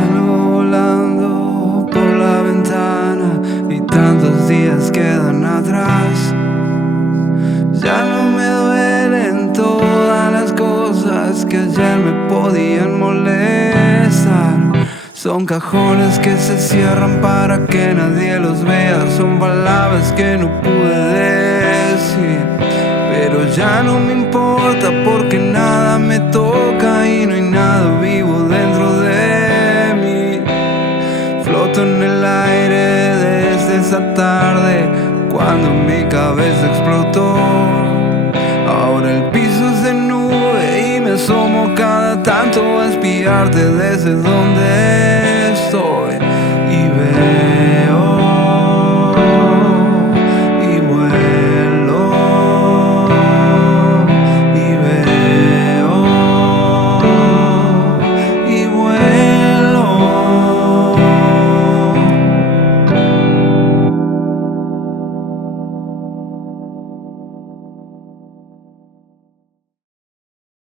salgo volando por la ventana y tantos días quedan atrás. Ya no me duelen todas las cosas que ayer me podían molestar. Son cajones que se cierran para que nadie los vea. Son palabras que no pude decir, pero ya no me importa porque nada me toca y no hay nada vivo dentro de mí. Floto en el aire desde esa tarde cuando mi cabeza explotó. Ahora el piso es de nube y me asomo cada tanto a espiarte desde donde